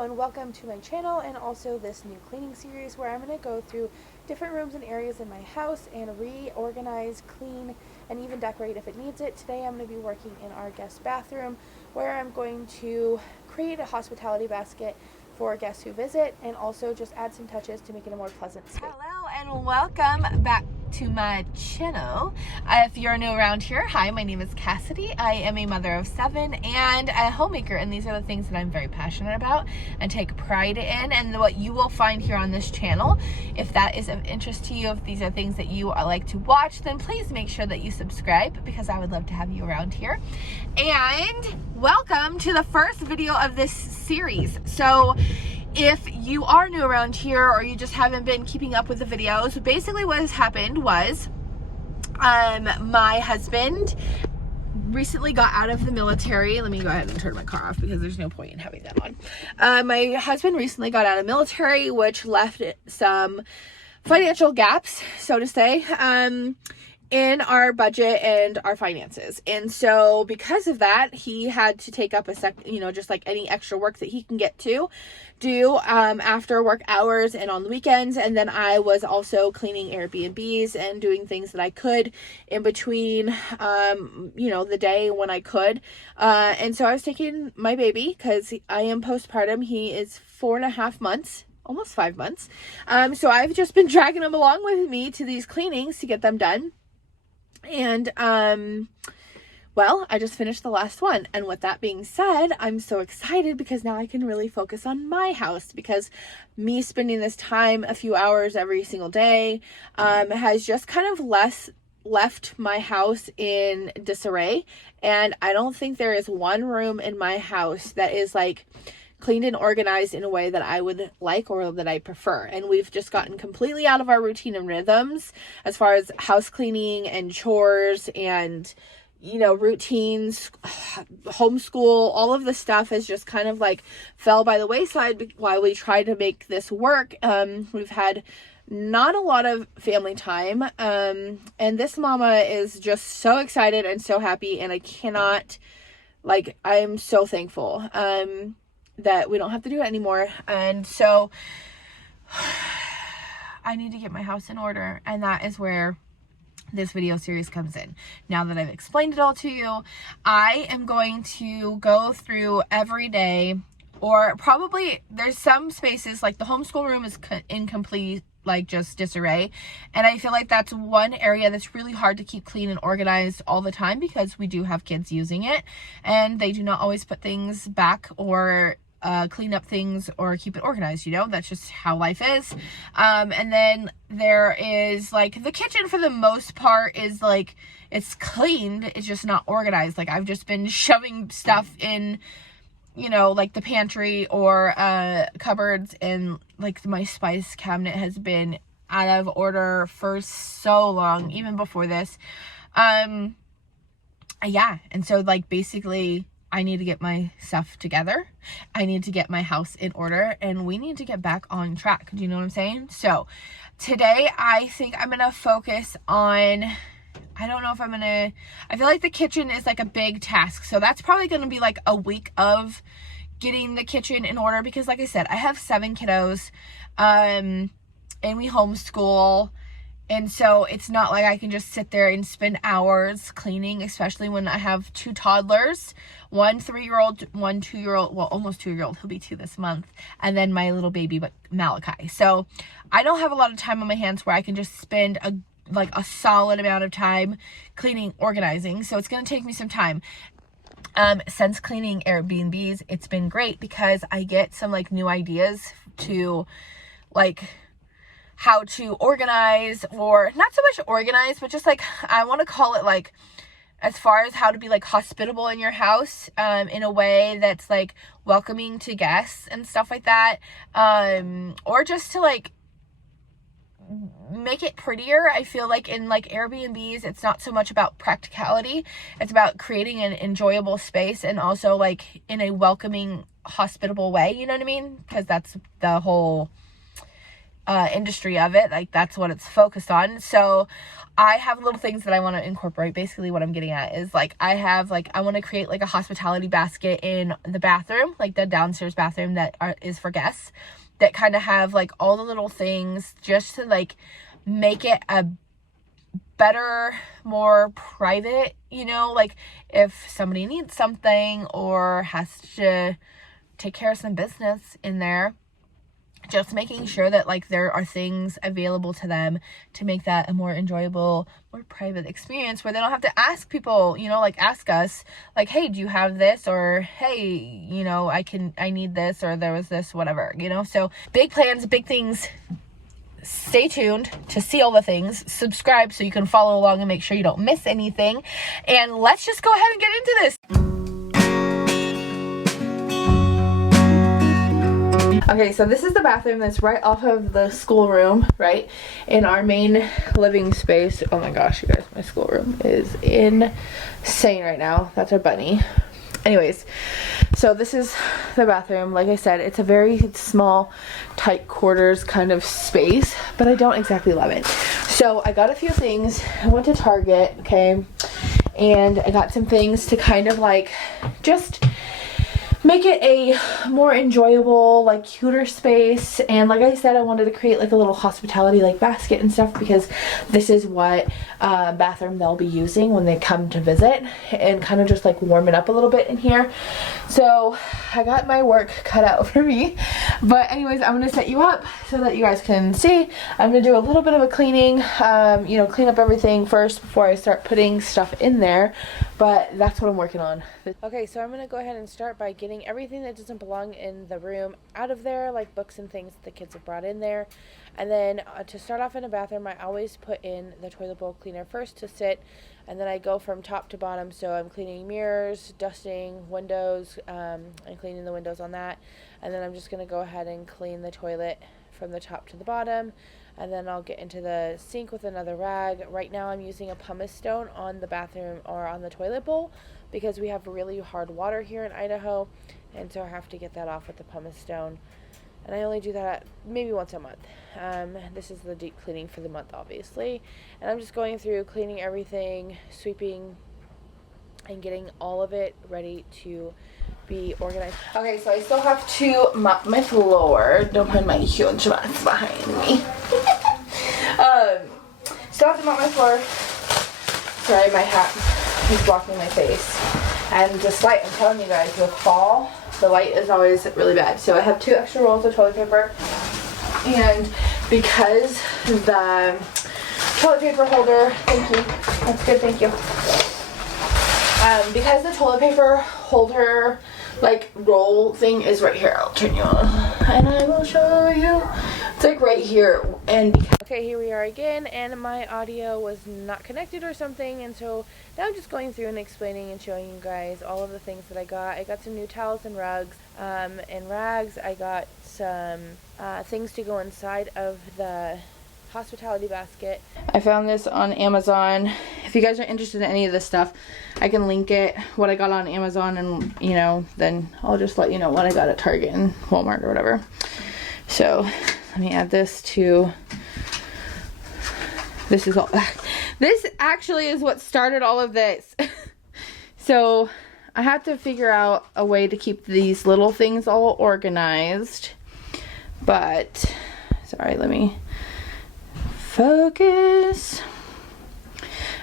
Hello and welcome to my channel and also this new cleaning series where I'm going to go through different rooms and areas in my house and reorganize, clean, and even decorate if it needs it. Today I'm going to be working in our guest bathroom where I'm going to create a hospitality basket for guests who visit and also just add some touches to make it a more pleasant space. Hello and welcome back to my channel. If you're new around here, hi, my name is Cassidy. I am a mother of 7 and a homemaker, and these are the things that I'm very passionate about and take pride in, and what you will find here on this channel. If that is of interest to you, if these are things that you like to watch, then please make sure that you subscribe because I would love to have you around here. And welcome to the first video of this series. So if you are new around here or you just haven't been keeping up with the videos, basically what has happened was my husband recently got out of the military. Let me go ahead and turn my car off because there's no point in having that on. My husband recently got out of the military, which left some financial gaps, so to say, in our budget and our finances. And so because of that, he had to take up just like any extra work that he can get to do after work hours and on the weekends. And then I was also cleaning Airbnbs and doing things that I could in between, the day when I could. And so I was taking my baby because I am postpartum. He is 4.5 months. Almost 5 months. So I've just been dragging him along with me to these cleanings to get them done. And, well, I just finished the last one. And with that being said, I'm so excited because now I can really focus on my house, because me spending this time, a few hours every single day, has just kind of left my house in disarray. And I don't think there is one room in my house that is like cleaned and organized in a way that I would like or that I prefer. And we've just gotten completely out of our routine and rhythms as far as house cleaning and chores and, routines, homeschool. All of the stuff has just kind of like fell by the wayside while we try to make this work. We've had not a lot of family time. And this mama is just so excited and so happy. And I'm so thankful. That we don't have to do it anymore. And so I need to get my house in order, and that is where this video series comes in. Now that I've explained it all to you, I am going to go through every day, or probably there's some spaces like the homeschool room is incomplete, like just disarray, and I feel like that's one area that's really hard to keep clean and organized all the time because we do have kids using it and they do not always put things back or clean up things or keep it organized. That's just how life is. And then there is like the kitchen, for the most part, is like it's cleaned, it's just not organized. Like I've just been shoving stuff in like the pantry or cupboards, and like my spice cabinet has been out of order for so long, even before this. And so like basically I need to get my stuff together. I need to get my house in order, and we need to get back on track. Do you know what I'm saying? So today I think I'm going to focus on, I feel like the kitchen is like a big task. So that's probably going to be like a week of getting the kitchen in order, because like I said, I have 7 kiddos, and we homeschool. And so it's not like I can just sit there and spend hours cleaning, especially when I have 2 toddlers, one 3-year-old, one 2-year-old, well, almost 2-year-old, he'll be 2 this month, and then my little baby, Malachi. So I don't have a lot of time on my hands where I can just spend a solid amount of time cleaning, organizing. So it's going to take me some time. Since cleaning Airbnbs, it's been great because I get some like new ideas to like how to organize, or not so much organize, but just like, I want to call it like, as far as how to be like hospitable in your house, in a way that's like welcoming to guests and stuff like that. Or just to like make it prettier. I feel like in like Airbnbs, it's not so much about practicality. It's about creating an enjoyable space, and also like in a welcoming, hospitable way. You know what I mean? Because that's the whole industry of it. Like, that's what it's focused on. So I have little things that I want to incorporate. Basically what I'm getting at is, like, I want to create like a hospitality basket in the bathroom, like the downstairs bathroom that is for guests, that kind of have like all the little things just to like make it a better, more private, you know, like if somebody needs something or has to take care of some business in there, just making sure that like there are things available to them to make that a more enjoyable, more private experience where they don't have to ask people, you know, like ask us like, hey, do you have this? Or hey, you know, I need this, or there was this, whatever, you know. So big plans, big things. Stay tuned to see all the things. Subscribe so you can follow along and make sure you don't miss anything. And let's just go ahead and get into this. Okay, so this is the bathroom that's right off of the schoolroom, right? In our main living space. Oh my gosh, you guys, my schoolroom is insane right now. That's our bunny. Anyways, so this is the bathroom. Like I said, it's a very small, tight quarters kind of space, but I don't exactly love it. So I got a few things. I went to Target, okay, and I got some things to kind of like just make it a more enjoyable, like cuter space. And like I said, I wanted to create like a little hospitality like basket and stuff, because this is what bathroom they'll be using when they come to visit, and kind of just like warm it up a little bit in here. So I got my work cut out for me, but anyways, I'm gonna set you up so that you guys can see. I'm gonna do a little bit of a cleaning, you know, clean up everything first before I start putting stuff in there, but that's what I'm working on. Okay, so I'm gonna go ahead and start by getting everything that doesn't belong in the room out of there, like books and things the kids have brought in there. And then to start off in a bathroom, I always put in the toilet bowl cleaner first to sit, and then I go from top to bottom. So I'm cleaning mirrors, dusting windows, and cleaning the windows on that. And then I'm just going to go ahead and clean the toilet from the top to the bottom. And then I'll get into the sink with another rag. Right now I'm using a pumice stone on the bathroom or on the toilet bowl, because we have really hard water here in Idaho, and so I have to get that off with the pumice stone. And I only do that maybe once a month. This is the deep cleaning for the month, obviously. And I'm just going through, cleaning everything, sweeping, and getting all of it ready to be organized. Okay, so I still have to mop my floor. Don't mind my huge mess behind me. Still have to mop my floor. Sorry, my hat is blocking my face. And this light, I'm telling you guys, with fall, the light is always really bad. So I have 2 extra rolls of toilet paper, and because the toilet paper holder, thank you, that's good, thank you. Because the toilet paper holder like roll thing is right here, I'll turn you on and I will show you. It's like right here. And okay, here we are again, and my audio was not connected or something, and so now I'm just going through and explaining and showing you guys all of the things that I got. I got some new towels and rugs, and rags. I got some things to go inside of the hospitality basket. I found this on Amazon. If you guys are interested in any of this stuff, I can link it, what I got on Amazon, and you know, then I'll just let you know what I got at Target and Walmart or whatever. So let me add this to, this is all, this actually is what started all of this. So I had to figure out a way to keep these little things all organized, but sorry, let me focus.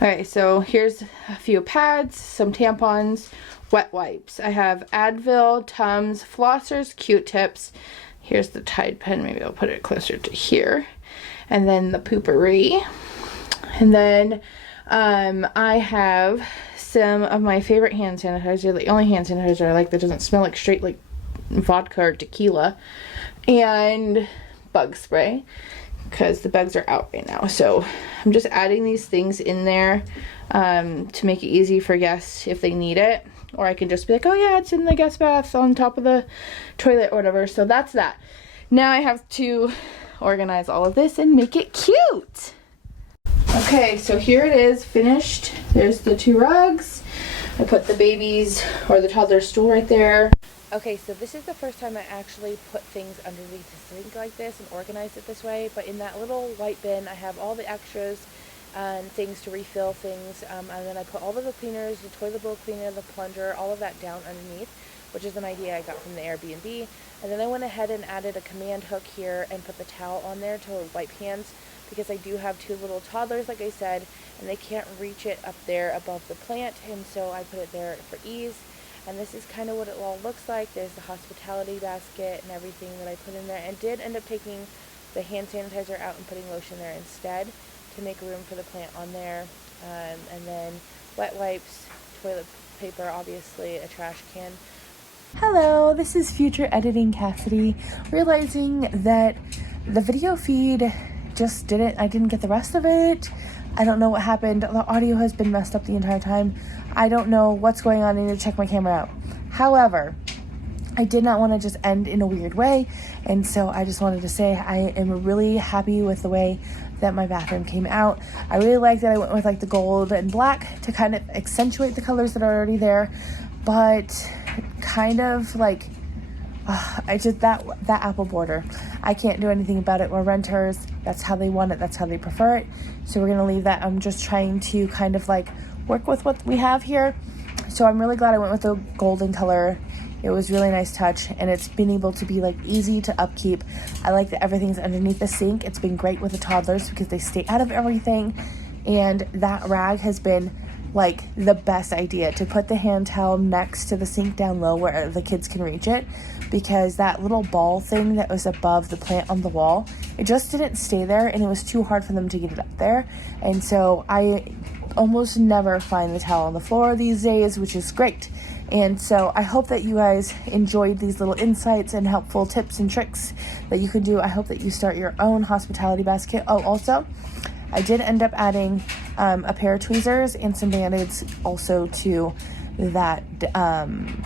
Alright, so here's a few pads, some tampons, wet wipes. I have Advil, Tums, flossers, Q-tips. Here's the Tide pen, maybe I'll put it closer to here. And then the poopery. And then I have some of my favorite hand sanitizer, the only hand sanitizer I like that doesn't smell like straight like vodka or tequila. And bug spray, because the bugs are out right now. So I'm just adding these things in there to make it easy for guests if they need it. Or I can just be like, oh yeah, it's in the guest bath on top of the toilet or whatever. So that's that. Now I have to organize all of this and make it cute. Okay, so here it is, finished. There's the 2 rugs. I put the baby's or the toddler's stool right there. Okay, so this is the first time I actually put things underneath the sink like this and organized it this way, but in that little white bin I have all the extras and things to refill things, and then I put all of the cleaners, the toilet bowl cleaner, the plunger, all of that down underneath, which is an idea I got from the Airbnb. And then I went ahead and added a command hook here and put the towel on there to wipe hands, because I do have 2 little toddlers, like I said, and they can't reach it up there above the plant, and so I put it there for ease. And this is kind of what it all looks like. There's the hospitality basket and everything that I put in there, and did end up taking the hand sanitizer out and putting lotion there instead to make room for the plant on there. And then wet wipes, toilet paper, obviously, a trash can. Hello, this is future editing Cassidy, realizing that the video feed just I didn't get the rest of it. I don't know what happened. The audio has been messed up the entire time. I don't know what's going on. I need to check my camera out. However, I did not want to just end in a weird way, and so I just wanted to say I am really happy with the way that my bathroom came out. I really like that I went with like the gold and black to kind of accentuate the colors that are already there, but kind of like I just that apple border, I can't do anything about it. We're renters. That's how they want it. That's how they prefer it. So we're gonna leave that. I'm just trying to kind of like work with what we have here. So I'm really glad I went with the golden color. It was really nice touch, and it's been able to be like easy to upkeep. I like that everything's underneath the sink. It's been great with the toddlers because they stay out of everything, and that rag has been like the best idea, to put the hand towel next to the sink down low where the kids can reach it, because that little ball thing that was above the plant on the wall, it just didn't stay there, and it was too hard for them to get it up there. And so I almost never find the towel on the floor these days, which is great. And so I hope that you guys enjoyed these little insights and helpful tips and tricks that you can do. I hope that you start your own hospitality basket. Oh, also, I did end up adding a pair of tweezers and some Band-Aids also to that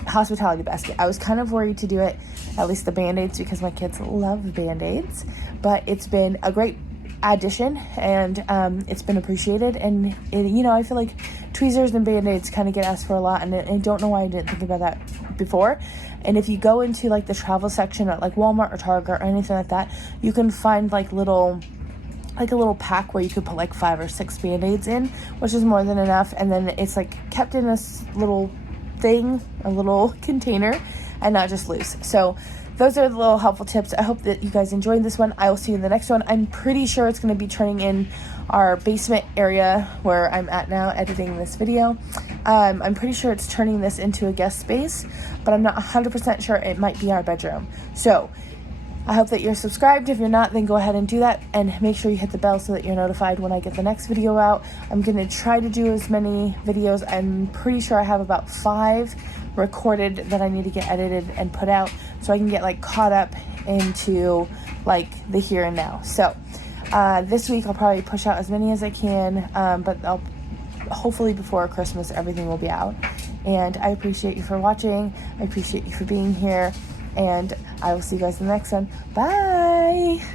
hospitality basket. I was kind of worried to do it, at least the Band-Aids, because my kids love Band-Aids, but it's been a great addition, and it's been appreciated. And I feel like tweezers and Band-Aids kind of get asked for a lot, and I don't know why I didn't think about that before. And if you go into like the travel section at like Walmart or Target or anything like that, you can find like a little pack where you could put like 5 or 6 Band-Aids in, which is more than enough. And then it's like kept in this little thing, a little container, and not just loose. So those are the little helpful tips. I hope that you guys enjoyed this one. I will see you in the next one. I'm pretty sure it's going to be turning in our basement area where I'm at now editing this video. I'm pretty sure it's turning this into a guest space, but I'm not 100% sure. It might be our bedroom. So I hope that you're subscribed. If you're not, then go ahead and do that, and make sure you hit the bell so that you're notified when I get the next video out. I'm going to try to do as many videos. I'm pretty sure I have about 5 recorded that I need to get edited and put out, so I can get like caught up into like the here and now. So this week I'll probably push out as many as I can, but I'll hopefully before Christmas everything will be out. And I appreciate you for watching. I appreciate you for being here. And I will see you guys in the next one. Bye!